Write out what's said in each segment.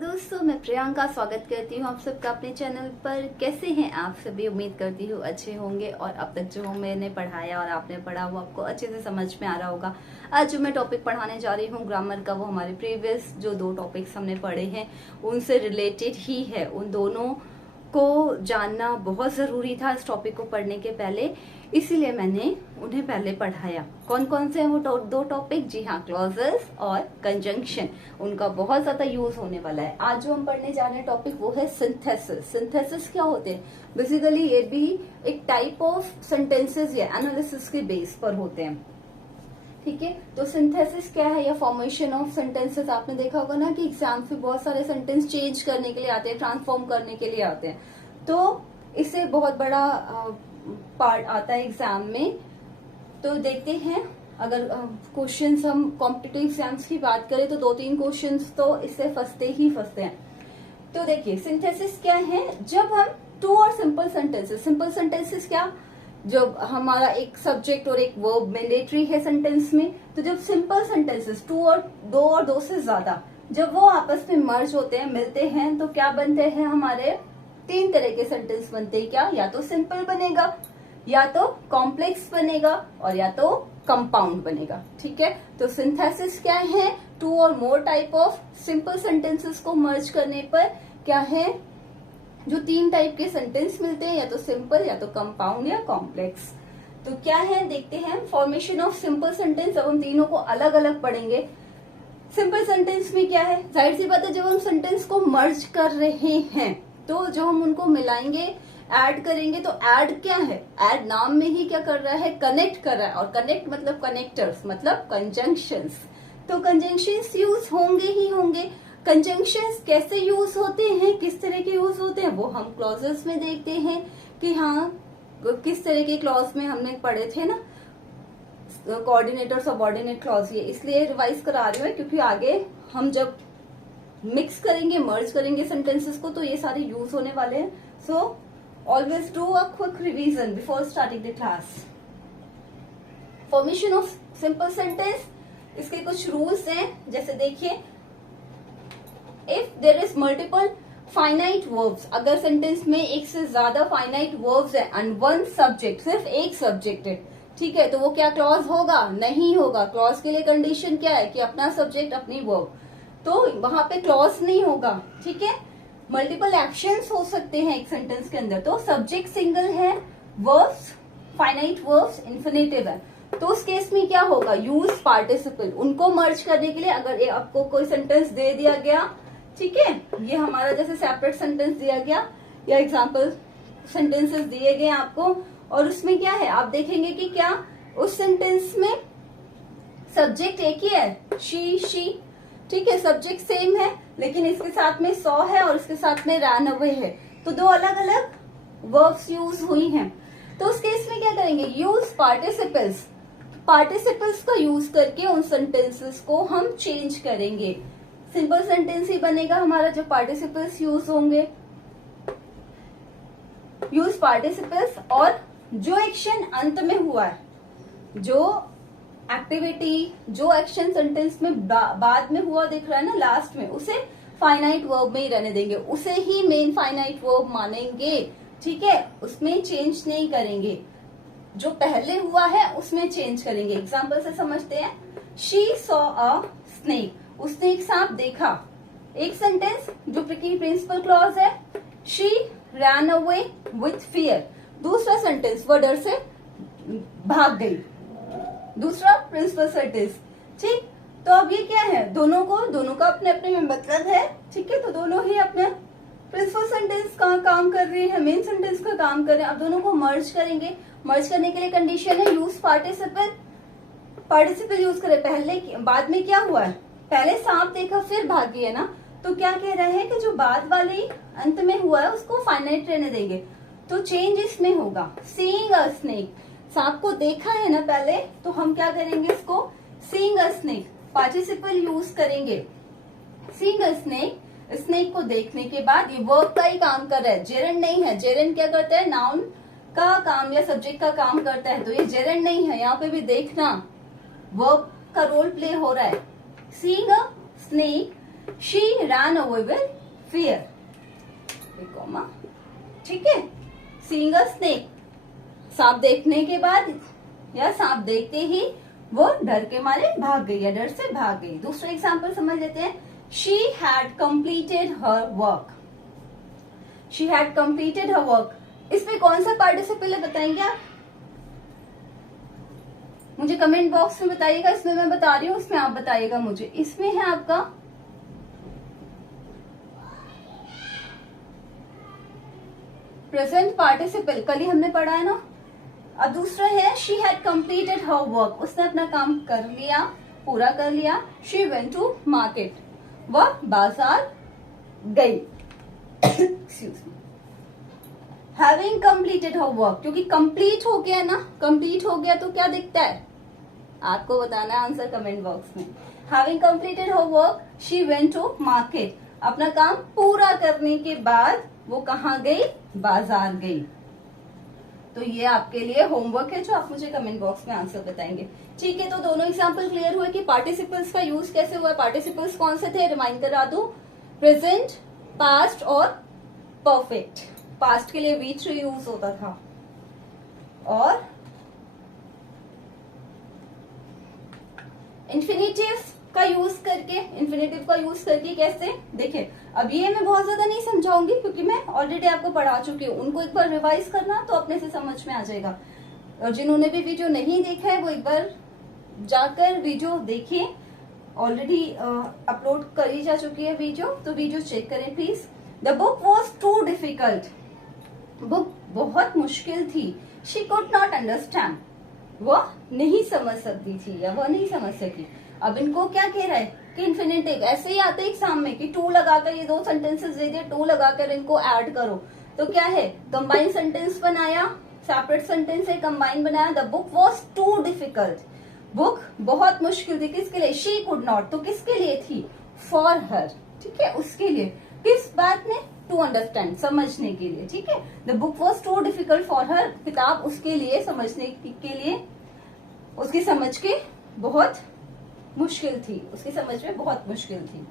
दोस्तों, मैं प्रियंका स्वागत करती हूँ आप सबका अपने चैनल पर। कैसे हैं आप सभी? उम्मीद करती हूँ अच्छे होंगे और अब तक जो मैंने पढ़ाया और आपने पढ़ा वो आपको अच्छे से समझ में आ रहा होगा। आज जो मैं टॉपिक पढ़ाने जा रही हूँ ग्रामर का, वो हमारे प्रीवियस जो 2 टॉपिक्स हमने पढ़े हैं उनसे रिलेटेड ही है। उन दोनों को जानना बहुत ज़रूरी था इस टॉपिक को पढ़ने के पहले, इसीलिए मैंने उन्हें पहले पढ़ाया। कौन कौन से हैं वो 2 टॉपिक? जी हाँ, क्लॉजेस और कंजंक्शन। उनका बहुत ज़्यादा यूज होने वाला है। आज जो हम पढ़ने जा रहे हैं टॉपिक वो है सिंथेसिस। सिंथेसिस क्या होते हैं? बेसिकली ये भी एक टाइप ऑफ सेंटेंसेस या एनालिसिस के बेस पर होते हैं। ठीक है, तो सिंथेसिस क्या है या फॉर्मेशन ऑफ सेंटेंसेस। आपने देखा होगा ना कि एग्जाम में बहुत सारे सेंटेंस चेंज करने के लिए आते हैं, ट्रांसफॉर्म करने के लिए आते हैं, तो इससे बहुत बड़ा पार्ट आता है एग्जाम में। तो देखते हैं, अगर क्वेश्चंस हम कॉम्पिटिटिव एग्जाम्स की बात करें तो 2-3 क्वेश्चंस तो इससे फंसते ही फंसते हैं। तो देखिए, सिंथेसिस क्या है? जब हम टू और सिंपल सेंटेंसेस क्या, जब हमारा एक सब्जेक्ट और एक वर्ब मैंडेटरी है सेंटेंस में, तो जब सिंपल सेंटेंसेस 2 और 2 से ज्यादा जब वो आपस में मर्ज होते हैं, मिलते हैं, तो क्या बनते हैं? हमारे 3 तरह के सेंटेंस बनते हैं। क्या? या तो सिंपल बनेगा, या तो कॉम्प्लेक्स बनेगा, और या तो कंपाउंड बनेगा। ठीक है, तो सिंथेसिस क्या है? 2 और मोर टाइप ऑफ सिंपल सेंटेंसेस को मर्ज करने पर क्या है, जो 3 टाइप के सेंटेंस मिलते हैं, या तो सिंपल, या तो कंपाउंड, या कॉम्प्लेक्स। तो क्या है देखते हैं। फॉर्मेशन ऑफ सिंपल सेंटेंस, अब हम तीनों को अलग अलग पढ़ेंगे। सिंपल सेंटेंस में क्या है? जाहिर सी बात है, जब हम सेंटेंस को मर्ज कर रहे हैं तो जो हम उनको मिलाएंगे, ऐड करेंगे, तो ऐड क्या है? ऐड नाम में ही क्या कर रहा है? कनेक्ट कर रहा है। और कनेक्ट मतलब कनेक्टर्स, मतलब कंजंक्शंस। तो कंजंक्शंस यूज होंगे ही होंगे। कंजंक्शंस कैसे यूज होते हैं, किस तरह के यूज होते हैं, वो हम क्लॉजेस में देखते हैं कि हाँ किस तरह के क्लॉज में हमने पढ़े थे ना, कोऑर्डिनेटर सबऑर्डिनेट क्लॉज। ये इसलिए रिवाइज करा रही हूँ क्योंकि आगे हम जब मिक्स करेंगे, मर्ज करेंगे सेंटेंसेस को, तो ये सारे यूज होने वाले हैं। So always do a quick revision before starting the class. Formation of simple sentence, इसके कुछ रूल्स हैं। जैसे देखिए, if there is multiple finite verbs, अगर सेंटेंस में एक से ज्यादा फाइनाइट वर्ब्स है एंड वन सब्जेक्ट, सिर्फ एक सब्जेक्ट है, ठीक है, तो वो क्या क्लॉज होगा? नहीं होगा। क्लॉज के लिए कंडीशन क्या है कि अपना सब्जेक्ट अपनी वर्ब, तो वहां पे क्लॉज नहीं होगा। ठीक है, मल्टीपल एक्शंस हो सकते हैं एक सेंटेंस के अंदर, तो सब्जेक्ट सिंगल है, वर्ब्स फाइनाइट वर्ब्स इन्फिनेटिव है, तो उस केस में क्या होगा? Use participle. उनको मर्ज करने के लिए अगर आपको कोई सेंटेंस दे दिया गया, ठीक है, ये हमारा जैसे सेपरेट सेंटेंस दिया गया या एग्जाम्पल सेंटेंसेस दिए गए आपको, और उसमें क्या है, आप देखेंगे कि क्या उस सेंटेंस में सब्जेक्ट एक ही है, शी। ठीक है, सब्जेक्ट सेम है, लेकिन इसके साथ में सॉ है और इसके साथ में रैन अवे है, तो 2 अलग अलग वर्ब्स यूज हुई हैं। तो उस केस में क्या करेंगे? Use participles. पार्टिसिपल्स का यूज करके उन सेंटेंसेस को हम चेंज करेंगे। सिंपल सेंटेंस ही बनेगा हमारा जब पार्टिसिपल्स यूज होंगे। यूज पार्टिसिपल्स, और जो एक्शन अंत में हुआ है, जो एक्टिविटी, जो एक्शन सेंटेंस में बाद में हुआ दिख रहा है ना, लास्ट में, उसे फाइनाइट वर्ब में ही रहने देंगे, उसे ही मेन फाइनाइट वर्ब मानेंगे। ठीक है, उसमें चेंज नहीं करेंगे। जो पहले हुआ है उसमें चेंज करेंगे। एग्जाम्पल से समझते हैं। शी सॉ अ स्नेक, उसने एक सांप देखा। एक सेंटेंस जो प्रिंसिपल क्लॉज है, she ran away with fear. दूसरा सेंटेंस, वो डर से भाग गई। दूसरा प्रिंसिपल सेंटेंस। ठीक, तो अब ये क्या है? दोनों का अपने अपने में मतलब है। ठीक है, तो दोनों ही अपने प्रिंसिपल सेंटेंस का काम कर रहे हैं, मेन सेंटेंस का काम कर रहे हैं। अब दोनों को मर्ज करेंगे। मर्ज करने के लिए कंडीशन है यूज पार्टिसिपल। पार्टिसिपल यूज करें। पहले बाद में क्या हुआ है? पहले सांप देखा फिर भागी है ना, तो क्या कह रहे हैं कि जो बाद वाले अंत में हुआ है उसको फाइनाइट रहने देंगे, तो चेंज इसमें होगा। सीइंग अ स्नेक, सांप को देखा है ना पहले, तो हम क्या करेंगे? इसको seeing a snake, participle use करेंगे। सीइंग अ स्नेक, स्नेक को देखने के बाद, ये वर्ब का ही काम कर रहा है, जेरेंड नहीं है। जेरेंड क्या करता है? नाउन का काम या सब्जेक्ट का काम करता है, तो ये जेरेंड नहीं है। यहाँ पे भी देखना वर्ब का रोल प्ले हो रहा है। Seeing a snake, she ran away with fear, comma, ठीक है। सीइंग अ स्नेक, सांप देखने के बाद या सांप देखते ही वो डर के मारे भाग गई या डर से भाग गई। दूसरा एग्जाम्पल समझ लेते हैं। She had completed her work, she had completed her work. इसमें कौन सा पार्टिसिपल है बताएंगे आप? मुझे कमेंट बॉक्स में बताइएगा। इसमें मैं बता रही हूँ, इसमें आप बताइएगा मुझे। इसमें है आपका प्रेजेंट पार्टिसिपल, कल ही हमने पढ़ा है ना। अब दूसरा है she had completed her work, उसने अपना काम कर लिया, पूरा कर लिया। शी वेंट टू मार्केट, वह बाजार गई। Excuse me. Having completed her work, क्योंकि कंप्लीट हो गया ना, कंप्लीट हो गया तो क्या दिखता है आपको बताना है आंसर कमेंट बॉक्स में। Having completed her work she went to market, अपना काम पूरा करने के बाद वो कहाँ गई? बाजार गई। तो ये आपके लिए होमवर्क है जो आप मुझे कमेंट बॉक्स में आंसर बताएंगे। ठीक है, तो दोनों एग्जांपल क्लियर हुए कि पार्टिसिपल्स का यूज कैसे हुआ है। पार्टिसिपल्स कौन से थे, रिमाइंड करा दूं। प्रेजेंट, पास्ट और परफेक्ट। पास्ट के लिए वी थ्रू यूज होता था और इन्फिनेटिव का यूज करके, इन्फिनेटिव का यूज करके कैसे, देखिए अब ये मैं बहुत ज्यादा नहीं समझाऊंगी क्योंकि मैं ऑलरेडी आपको पढ़ा चुकी हूँ। उनको एक बार रिवाइज करना तो अपने से समझ में आ जाएगा। और जिन्होंने भी वीडियो नहीं देखा है वो एक बार जाकर वीडियो देखें, ऑलरेडी अपलोड करी जा चुकी है वीडियो, तो वीडियो चेक करें please. The book was too difficult, book बहुत मुश्किल थी। शी कुड नॉट अंडरस्टैंड, वह नहीं समझ सकती थी या वह नहीं समझ सकी। अब इनको क्या कह रहा है कि इन्फिनेटिव ऐसे ही आते एग्जाम में कि टू लगाकर, ये दो सेंटेंसेस दे दिए, टू लगाकर इनको ऐड करो तो क्या है, कंबाइन सेंटेंस बनाया, सेपरेट सेंटेंस से कंबाइन बनाया। The book was too difficult, book बहुत मुश्किल थी। किसके लिए? शी कुड नॉट, तो किसके लिए थी? फॉर हर, ठीक है, उसके लिए। किस बात में? टू अंडरस्टैंड, समझने के लिए, ठीक है। The book was too difficult for her, किताब उसके लिए समझने के लिए, उसकी समझ के बहुत मुश्किल थी, उसकी समझ में बहुत मुश्किल थी।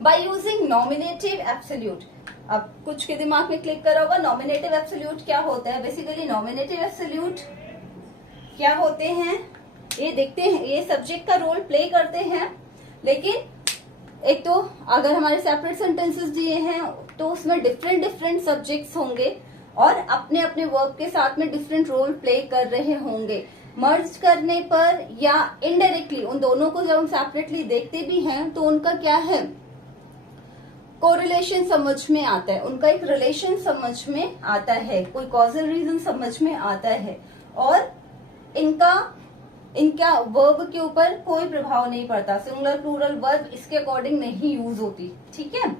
बाय यूजिंग नॉमिनेटिव एब्सोल्यूट, अब कुछ के दिमाग में क्लिक करा होगा नॉमिनेटिव एब्सोल्यूट क्या होता है। बेसिकली नॉमिनेटिव एब्सोल्यूट क्या होते हैं ये देखते हैं। ये सब्जेक्ट का रोल प्ले करते हैं, लेकिन एक तो अगर हमारे सेपरेट सेंटेंसेस दिए हैं तो उसमें डिफरेंट डिफरेंट सब्जेक्ट्स होंगे और अपने अपने वर्ब के साथ में डिफरेंट रोल प्ले कर रहे होंगे। मर्ज करने पर या इनडायरेक्टली उन दोनों को जब हम सेपरेटली देखते भी हैं तो उनका क्या है, कोरिलेशन समझ में आता है, उनका एक रिलेशन समझ में आता है, कोई कॉजल रीजन समझ में आता है और इनका वर्ब के ऊपर कोई प्रभाव नहीं पड़ता। सिंगुलर प्लूरल वर्ब इसके अकॉर्डिंग नहीं यूज होती, ठीक है।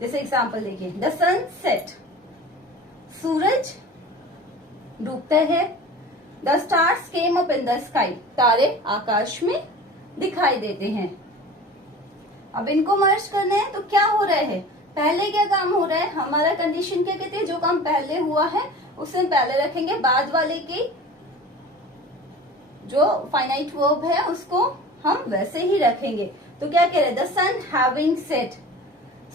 जैसे एग्जांपल देखिए, द सन सेट, सूरज डूबता है। The stars came up in the sky, तारे आकाश में दिखाई देते हैं। अब इनको मर्ज करना है तो क्या हो रहा है, पहले क्या काम हो रहा है, हमारा कंडीशन क्या कहते हैं, जो काम पहले हुआ है उसे पहले रखेंगे, बाद वाले की जो फाइनाइट वर्ब है उसको हम वैसे ही रखेंगे। तो क्या कह रहे हैं, द सन हैविंग सेट,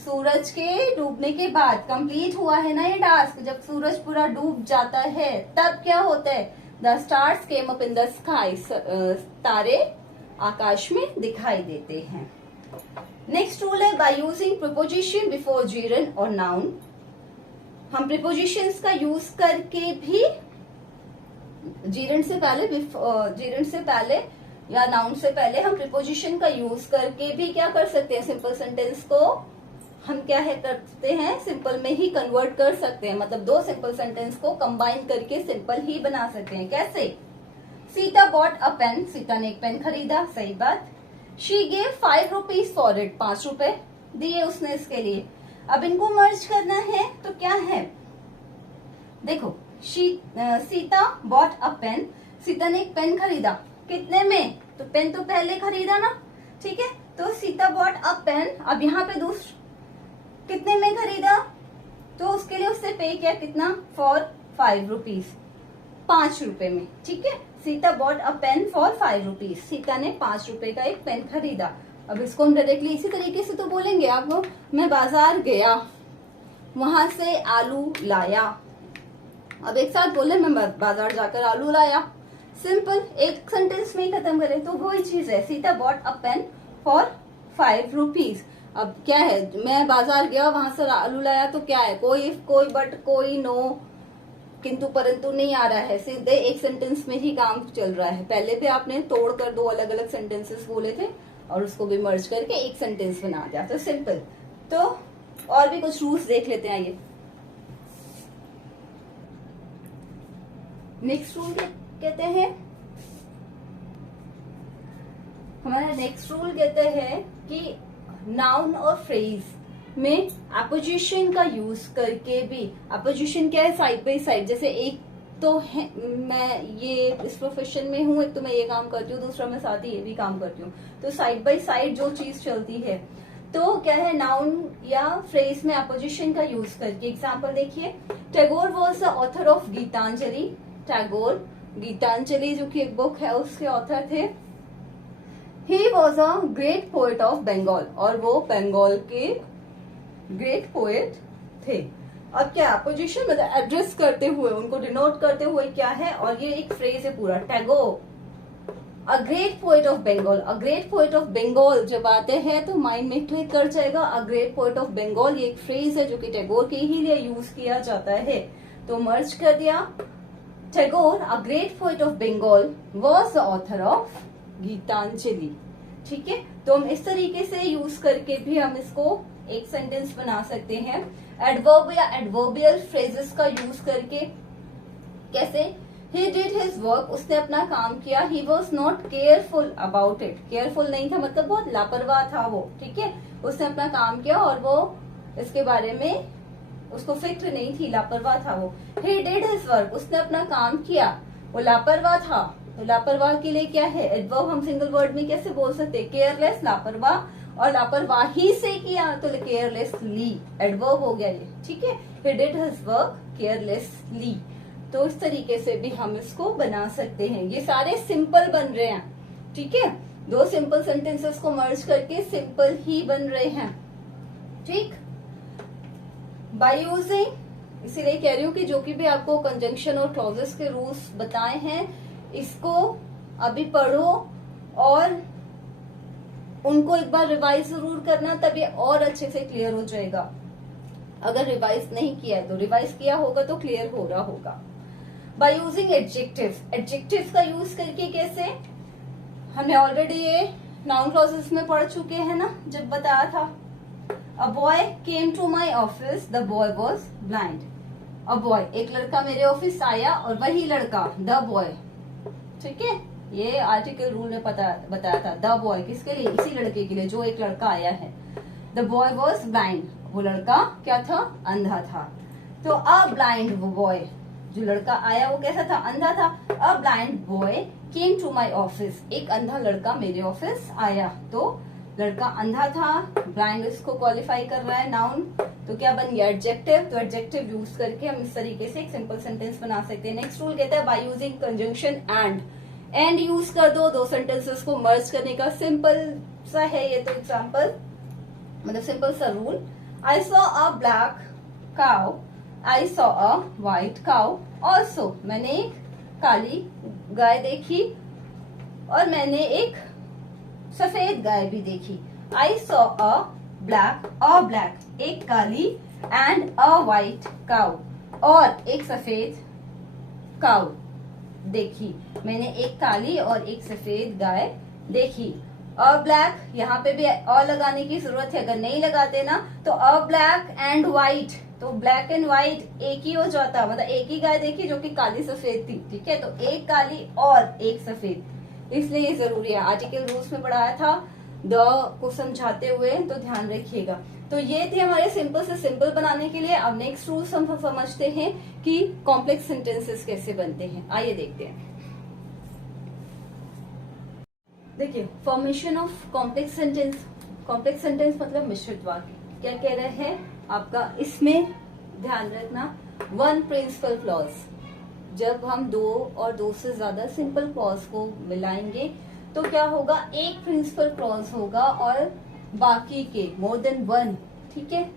सूरज के डूबने के बाद, कंप्लीट हुआ है ना ये टास्क, जब सूरज पूरा डूब जाता है तब क्या होता है, the stars came up in the sky, तारे आकाश में दिखाई देते हैं। नेक्स्ट रूल है by using preposition before Jiran और नाउन। हम प्रीपोजिशंस का यूज करके भी जीरन से पहले या नाउन से पहले हम प्रीपोजिशन का यूज करके भी क्या कर सकते हैं, सिंपल सेंटेंस को हम क्या है करते हैं, सिंपल में ही कन्वर्ट कर सकते हैं। मतलब दो सिंपल सेंटेंस को कंबाइन करके सिंपल ही बना सकते हैं। कैसे? Sita bought a pen, Sita ने एक पेन खरीदा, सही बात। She gave 5 rupees for it, 5 रुपए दिए उसने इसके लिए। अब इनको मर्ज करना है तो क्या है, देखो Sita bought a pen, Sita ने एक पेन खरीदा, कितने में, तो पेन तो पहले खरीदा ना, ठीक है। तो सीता बॉट अ पेन, अब यहाँ पे कितने में खरीदा, तो उसके लिए उससे पे किया कितना, फॉर 5 रुपीज, 5 रुपए में, ठीक है। Sita bought a pen for 5 rupees, Sita ने 5 रुपए का एक पेन खरीदा। अब इसको हम डायरेक्टली इसी तरीके से तो बोलेंगे आपको, मैं बाजार गया, वहां से आलू लाया। अब एक साथ बोले मैं बाजार जाकर आलू लाया, सिंपल, एक सेंटेंस में ही खत्म करें। तो वही चीज है, Sita bought a pen for 5 rupees. अब क्या है, मैं बाजार गया वहां से आलू लाया, तो क्या है, कोई बट, कोई नो, किंतु परंतु नहीं आ रहा है, सीधे एक सेंटेंस में ही काम चल रहा है। पहले भी आपने तोड़कर 2 अलग अलग सेंटेंसेस बोले थे और उसको भी मर्ज करके एक सेंटेंस बना दिया, तो सिंपल। तो और भी कुछ रूल्स देख लेते हैं। ये नेक्स्ट रूल कहते हैं, हमारा नेक्स्ट रूल कहते हैं कि नाउन और फ्रेज में अपोजिशन का यूज करके भी, अपोजिशन क्या है, साइड बाय साइड, जैसे एक तो है मैं ये इस प्रोफेशन में हूँ, एक तो मैं ये काम करती हूँ, दूसरा मैं साथ ही ये भी काम करती हूँ, तो साइड बाय साइड जो चीज चलती है, तो क्या है, नाउन या फ्रेज में अपोजिशन का यूज करके। एग्जाम्पल देखिए, Tagore was the author of Gitanjali. Tagore Gitanjali जो कि एक बुक है उसके ऑथर थे। He was a great poet of Bengal, और वो बंगाल के ग्रेट पोएट थे। अब क्या अपोजिशन मतलब एड्रेस करते हुए, उनको डिनोट करते हुए क्या है, और ये एक फ्रेज है पूरा, Tagore a great poet of Bengal. A great poet of Bengal जब आते हैं तो माइंड में क्लिक कर जाएगा, a great poet of Bengal, ये एक फ्रेज है जो कि टैगोर के ही लिए यूज किया जाता है, तो मर्ज कर दिया। Tagore a great poet of Bengal was the author of Gitanjali. ठीक है, तो हम इस तरीके से यूज करके भी हम इसको एक सेंटेंस बना सकते हैं। एडवर्ब या एडवर्बियल फ्रेजेस का यूज करके कैसे, he did his work, उसने अपना काम किया, he was not careful about it, careful नहीं था मतलब बहुत लापरवाह था वो, ठीक है, उसने अपना काम किया और वो इसके बारे में उसको फिक्र नहीं थी, लापरवाह था वो। he did his work, उसने अपना काम किया, वो लापरवाह था, तो लापरवाह के लिए क्या है, एडवर्ब हम सिंगल वर्ड में कैसे बोल सकते हैं, केयरलेस, लापरवाह, और लापरवाही से किया तो केयरलेसली, एडवर्ब हो गया ये, ठीक है। he did his work carelessly, तो इस तरीके से भी हम इसको बना सकते हैं। ये सारे सिंपल बन रहे हैं, ठीक है, 2 सिंपल सेंटेंसेस को मर्ज करके सिंपल ही बन रहे हैं, ठीक। बाय यूजिंग, इसीलिए कह रही हूँ कि जो कि भी आपको कंजंक्शन और क्लॉजेस के रूल्स बताए हैं, इसको अभी पढ़ो और उनको एक बार रिवाइज जरूर करना, तब ये और अच्छे से क्लियर हो जाएगा। अगर रिवाइज नहीं किया है तो रिवाइज किया होगा तो क्लियर हो रहा होगा। बाय यूजिंग एडजेक्टिव्स, एडजेक्टिव्स का यूज करके कैसे, हमने ऑलरेडी ये नाउन क्लॉजेस में पढ़ चुके हैं ना, जब बताया था। A boy came to my office, the boy was blind. A boy, एक लड़का मेरे ऑफिस आया और वही लड़का, द बॉय, ठीक है, ये आर्टिकल रूल में बताया था, द बॉय किसके लिए, इसी लड़के के लिए जो एक लड़का आया है। द बॉय वॉज ब्लाइंड, वो लड़का क्या था, अंधा था। तो अ ब्लाइंड बॉय, जो लड़का आया वो कैसा था, अंधा था। A blind boy came to my office, एक अंधा लड़का मेरे ऑफिस आया, तो लड़का अंधा था, ब्लाइंड इसको क्वालिफाई कर रहा है, नाउन, तो क्या बन गया, एडजेक्टिव। तो एडजेक्टिव यूज करके हम इस तरीके से एक सिंपल सेंटेंस बना सकते हैं। नेक्स्ट रूल कहता है by using conjunction and use कर दो, 2 सेंटेंसेस को मर्ज करने का, सिंपल सा है ये तो एग्जाम्पल, मतलब सिंपल सा rule. I saw a black cow, I saw a white cow also, मैंने एक काली गाय देखी और मैंने एक सफेद गाय भी देखी। आई सॉ अ ब्लैक, एक काली, एंड अ व्हाइट काउ, और एक सफेद काउ देखी, मैंने एक काली और एक सफेद गाय देखी। अ ब्लैक, यहाँ पे भी अ लगाने की जरूरत है, अगर नहीं लगाते ना तो अ ब्लैक एंड व्हाइट, तो ब्लैक एंड व्हाइट एक ही हो जाता, मतलब एक ही गाय देखी जो कि काली सफेद थी, ठीक है, तो एक काली और एक सफेद, इसलिए ये जरूरी है। आर्टिकल रूल्स में पढ़ाया था द को समझाते हुए, तो ध्यान रखिएगा। तो ये थे हमारे सिंपल से सिंपल बनाने के लिए। अब नेक्स्ट रूल्स हम समझते हैं कि कॉम्प्लेक्स सेंटेंसेस कैसे बनते हैं, आइए देखते हैं। देखिए, formation of complex sentence, complex sentence मतलब मिश्रित वाक्य, क्या कह रहे हैं आपका, इसमें ध्यान रखना 1 प्रिंसिपल क्लॉज, जब हम 2 और 2 से ज्यादा सिंपल क्लॉज को मिलाएंगे तो क्या होगा, एक प्रिंसिपल क्लॉज होगा और बाकी के मोर देन वन, ठीक है,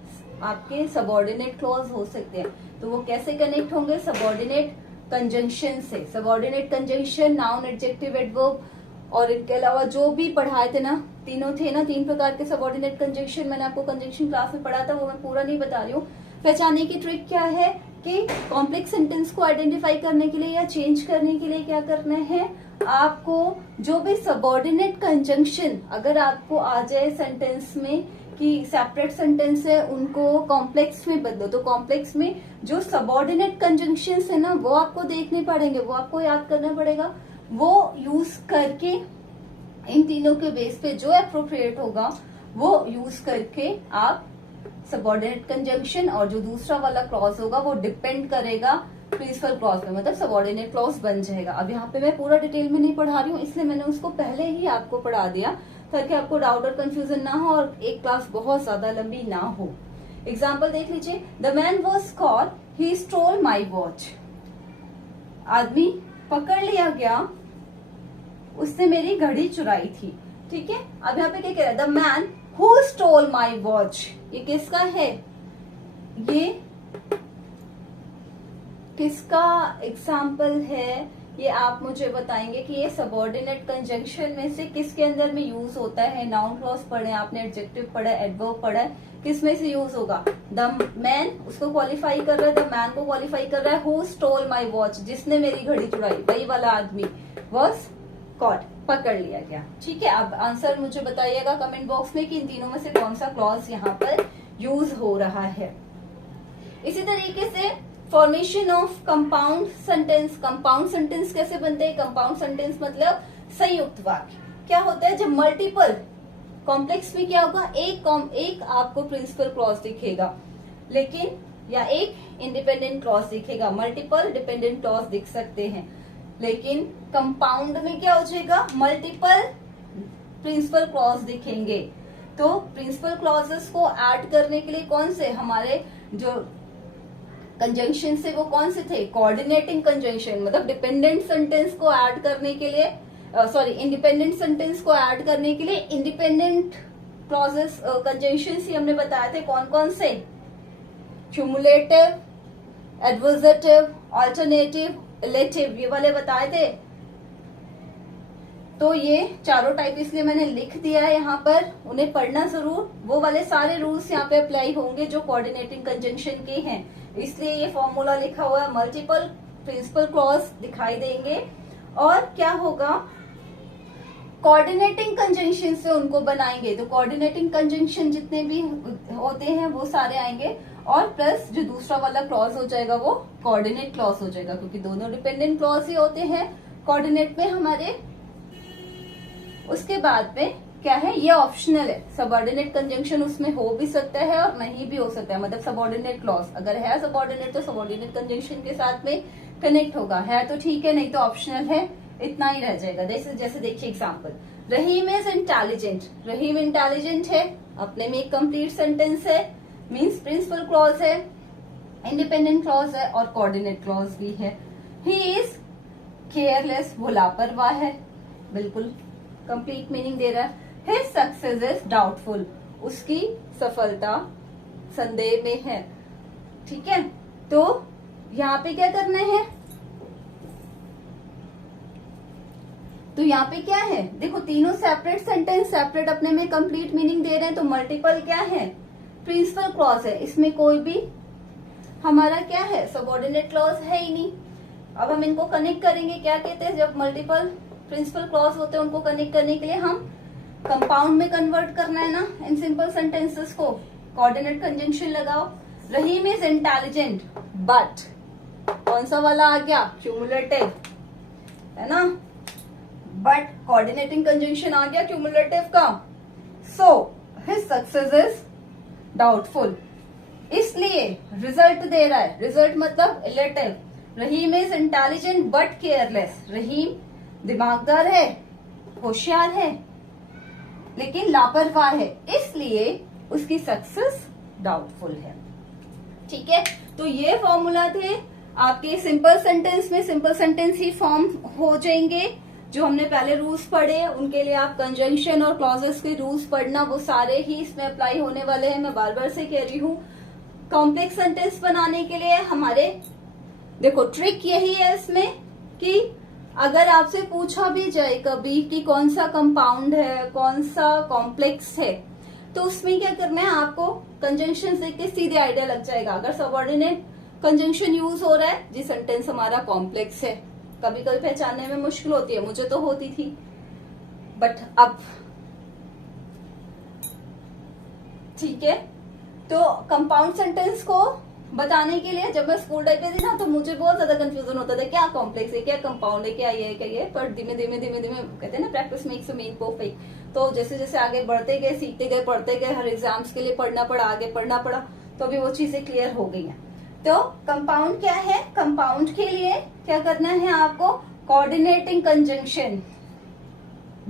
आपके सबऑर्डिनेट क्लॉज हो सकते हैं। तो वो कैसे कनेक्ट होंगे, सबऑर्डिनेट कंजंक्शन से। Subordinate conjunction, noun, adjective, adverb, और इनके अलावा जो भी पढ़ाए थे ना, तीनों थे ना, 3 प्रकार के सबऑर्डिनेट कंजंक्शन मैंने आपको कंजंक्शन क्लास में पढ़ा था, वो मैं पूरा नहीं बता रही हूँ। पहचानने की ट्रिक क्या है कि कॉम्प्लेक्स सेंटेंस को आइडेंटिफाई करने के लिए या चेंज करने के लिए क्या करना है, आपको जो भी सबऑर्डिनेट कंजंक्शन अगर आपको आ जाए सेंटेंस में कि सेपरेट सेंटेंस है, उनको कॉम्प्लेक्स में बदलो। तो कॉम्प्लेक्स में जो सबऑर्डिनेट कंजंक्शन है ना, वो आपको देखने पड़ेंगे, वो आपको याद करना पड़ेगा। वो यूज करके इन तीनों के बेस पे जो एप्रोप्रिएट होगा वो यूज करके आप सबऑर्डिनेट कंजंक्शन और जो दूसरा वाला क्लॉज होगा वो डिपेंड करेगा प्रिंसिपल क्लॉज में, मतलब सबऑर्डिनेट क्लॉज बन जाएगा। अब यहाँ पे मैं पूरा डिटेल में नहीं पढ़ा रही हूँ, इसलिए मैंने उसको पहले ही आपको पढ़ा दिया ताकि आपको डाउट और कंफ्यूजन ना हो और एक क्लास बहुत ज्यादा लंबी ना हो। एग्जाम्पल देख लीजिए, the man was caught, he stole my watch. आदमी पकड़ लिया गया, उसने मेरी घड़ी चुराई थी, ठीक है। अब यहाँ पे क्या कह रहा है, the man who stole my watch, ये किसका है, ये किसका एग्जाम्पल है, ये आप मुझे बताएंगे कि ये सबऑर्डिनेट कंजंक्शन में से किसके अंदर में यूज होता है। नाउन क्लॉज पढ़े आपने, एडजेक्टिव पढ़ा, एडवर्ब पढ़ा है, किस में से यूज होगा। द मैन उसको क्वालिफाई कर रहा है, द मैन को क्वालिफाई कर रहा है, हु स्टोल माई वॉच, जिसने मेरी घड़ी चुराई, वही वाला आदमी, वॉज कॉट, पकड़ लिया गया, ठीक है। अब आंसर मुझे बताइएगा कमेंट बॉक्स में कि इन तीनों में से कौन सा क्लॉज यहाँ पर यूज हो रहा है। इसी तरीके से formation of compound sentence. Compound sentence कैसे बनते हैं, कंपाउंड सेंटेंस मतलब संयुक्त वाक्य। क्या होता है, जब मल्टीपल, कॉम्प्लेक्स में क्या होगा, एक आपको प्रिंसिपल क्लॉज दिखेगा, लेकिन या एक इंडिपेंडेंट क्लॉज दिखेगा, मल्टीपल डिपेंडेंट क्लॉज दिख सकते हैं। लेकिन कंपाउंड में क्या हो जाएगा, मल्टीपल प्रिंसिपल क्लॉज दिखेंगे। तो प्रिंसिपल क्लॉजेस को ऐड करने के लिए कौन से हमारे जो कंजंक्शन से वो कौन से थे, कोऑर्डिनेटिंग कंजंक्शन, मतलब डिपेंडेंट सेंटेंस को ऐड करने के लिए, इंडिपेंडेंट सेंटेंस को ऐड करने के लिए इंडिपेंडेंट क्लॉजेस कंजंक्शन ही हमने बताए थे। कौन कौन से, क्यूमुलेटिव, एडवर्सेटिव, अल्टरनेटिव, इलेटिव, ये वाले बताए थे। तो ये चारों टाइप इसलिए मैंने लिख दिया है यहाँ पर, उन्हें पढ़ना जरूर। वो वाले सारे रूल्स यहाँ पे अप्लाई होंगे जो कोऑर्डिनेटिंग कंजंक्शन के हैं, इसलिए ये फॉर्मूला लिखा हुआ है। मल्टीपल प्रिंसिपल क्लॉज दिखाई देंगे और क्या होगा, कोऑर्डिनेटिंग कंजंक्शन से उनको बनाएंगे। तो कोऑर्डिनेटिंग कंजंक्शन जितने भी होते हैं वो सारे आएंगे, और प्लस जो दूसरा वाला क्लॉज हो जाएगा वो कोऑर्डिनेट क्लॉज हो जाएगा, क्योंकि दोनों डिपेंडेंट क्लॉज ही होते हैं कोऑर्डिनेट में हमारे। उसके बाद में क्या है, ये ऑप्शनल है, सबऑर्डिनेट कंजंक्शन उसमें हो भी सकता है और नहीं भी हो सकता है। मतलब सबऑर्डिनेट क्लॉज अगर है सबऑर्डिनेट तो सबऑर्डिनेट कंजंक्शन के साथ में कनेक्ट होगा, है तो ठीक है, नहीं तो ऑप्शनल है, इतना ही रह जाएगा। जैसे देखिए example, Rahim is intelligent. Rahim intelligent है, अपने में एक कंप्लीट सेंटेंस है, मीन्स प्रिंसिपल क्लॉज है, इंडिपेंडेंट क्लॉज है और कोऑर्डिनेट क्लॉज भी है। ही इज केयरलेस, वो लापरवाह है, बिल्कुल कंप्लीट मीनिंग दे रहा है। हिज सक्सेस इज डाउटफुल, उसकी सफलता संदेह में है, ठीक है। तो यहाँ पे क्या करना है, तो यहाँ पे क्या है, देखो तीनों सेपरेट सेंटेंस, सेपरेट अपने में कंप्लीट मीनिंग दे रहे हैं। तो मल्टीपल क्या है, प्रिंसिपल क्लॉज है, इसमें कोई भी हमारा क्या है, सबऑर्डिनेट क्लॉज है ही नहीं। अब हम इनको कनेक्ट करेंगे, क्या कहते हैं, जब मल्टीपल प्रिंसिपल क्लॉज होते हैं उनको कनेक्ट करने के लिए हम कंपाउंड में कन्वर्ट करना है ना, इन सिंपल सेंटेंसेस को। कोऑर्डिनेट कंजंक्शन लगाओ, रहीम इज इंटेलिजेंट बट, कौन सा वाला आ गया, क्यूमुलेटिव, है ना, बट कोऑर्डिनेटिंग कंजंक्शन आ गया क्यूमुलेटिव का। So his success is doubtful, इसलिए रिजल्ट दे रहा है, रिजल्ट मतलब illative. Rahim is intelligent but careless, रहीम दिमागदार है, होशियार है, लेकिन लापरवाह है, इसलिए उसकी सक्सेस डाउटफुल है, ठीक है। तो ये फॉर्मूला थे आपके सिंपल सेंटेंस में, सिंपल सेंटेंस ही फॉर्म हो जाएंगे जो हमने पहले रूल्स पढ़े उनके लिए आप कंजंक्शन और क्लॉजेस के रूल्स पढ़ना, वो सारे ही इसमें अप्लाई होने वाले हैं। मैं बार बार से कह रही हूँ, कॉम्प्लेक्स सेंटेंस बनाने के लिए हमारे देखो ट्रिक यही है इसमें कि अगर आपसे पूछा भी जाए कभी कि कौन सा कंपाउंड है, कौन सा कॉम्प्लेक्स है, तो उसमें क्या करना है, आपको कंजंक्शन देख के सीधे आइडिया लग जाएगा। अगर सबऑर्डिनेट कंजंक्शन यूज हो रहा है, जी सेंटेंस हमारा कॉम्प्लेक्स है। कभी कभी पहचानने में मुश्किल होती है, मुझे तो होती थी, बट अब ठीक है। तो कंपाउंड सेंटेंस को बताने के लिए जब मैं स्कूल टाइप में थी ना, तो मुझे बहुत ज्यादा कंफ्यूजन होता था, क्या कॉम्प्लेक्स है, क्या कंपाउंड है, क्या ये है, क्या ये है। पर धीमे धीमे धीमे धीमे कहते हैं ना, practice makes a man perfect. तो जैसे जैसे आगे बढ़ते गए, सीखते गए, पढ़ते गए, हर एग्जाम्स के लिए पढ़ना पड़ा, आगे पढ़ना पड़ा, तो अभी वो चीजें क्लियर हो गई हैं। तो कंपाउंड क्या है, कंपाउंड के लिए क्या करना है आपको, कोऑर्डिनेटिंग कंजंक्शन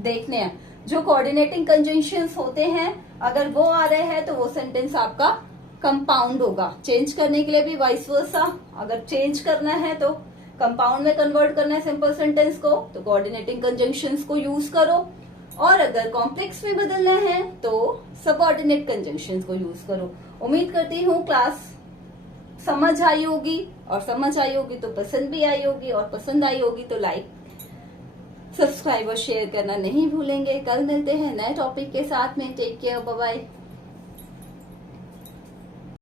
देखने हैं। जो कोऑर्डिनेटिंग कंजंक्शंस होते हैं, अगर वो आ रहे हैं तो वो सेंटेंस आपका कंपाउंड होगा। चेंज करने के लिए भी वाइस वर्सा, अगर चेंज करना है तो कंपाउंड में कन्वर्ट करना है सिंपल सेंटेंस को, तो कोऑर्डिनेटिंग कंजंक्शंस को यूज करो। और अगर कॉम्प्लेक्स में बदलना है तो सबऑर्डिनेट कंजंक्शंस को यूज करो। उम्मीद करती हूँ क्लास समझ आई होगी, और समझ आई होगी तो पसंद भी आई होगी, और पसंद आई होगी तो लाइक, सब्सक्राइब और शेयर करना नहीं भूलेंगे। कल मिलते हैं नए टॉपिक के साथ में। Take care, bye bye.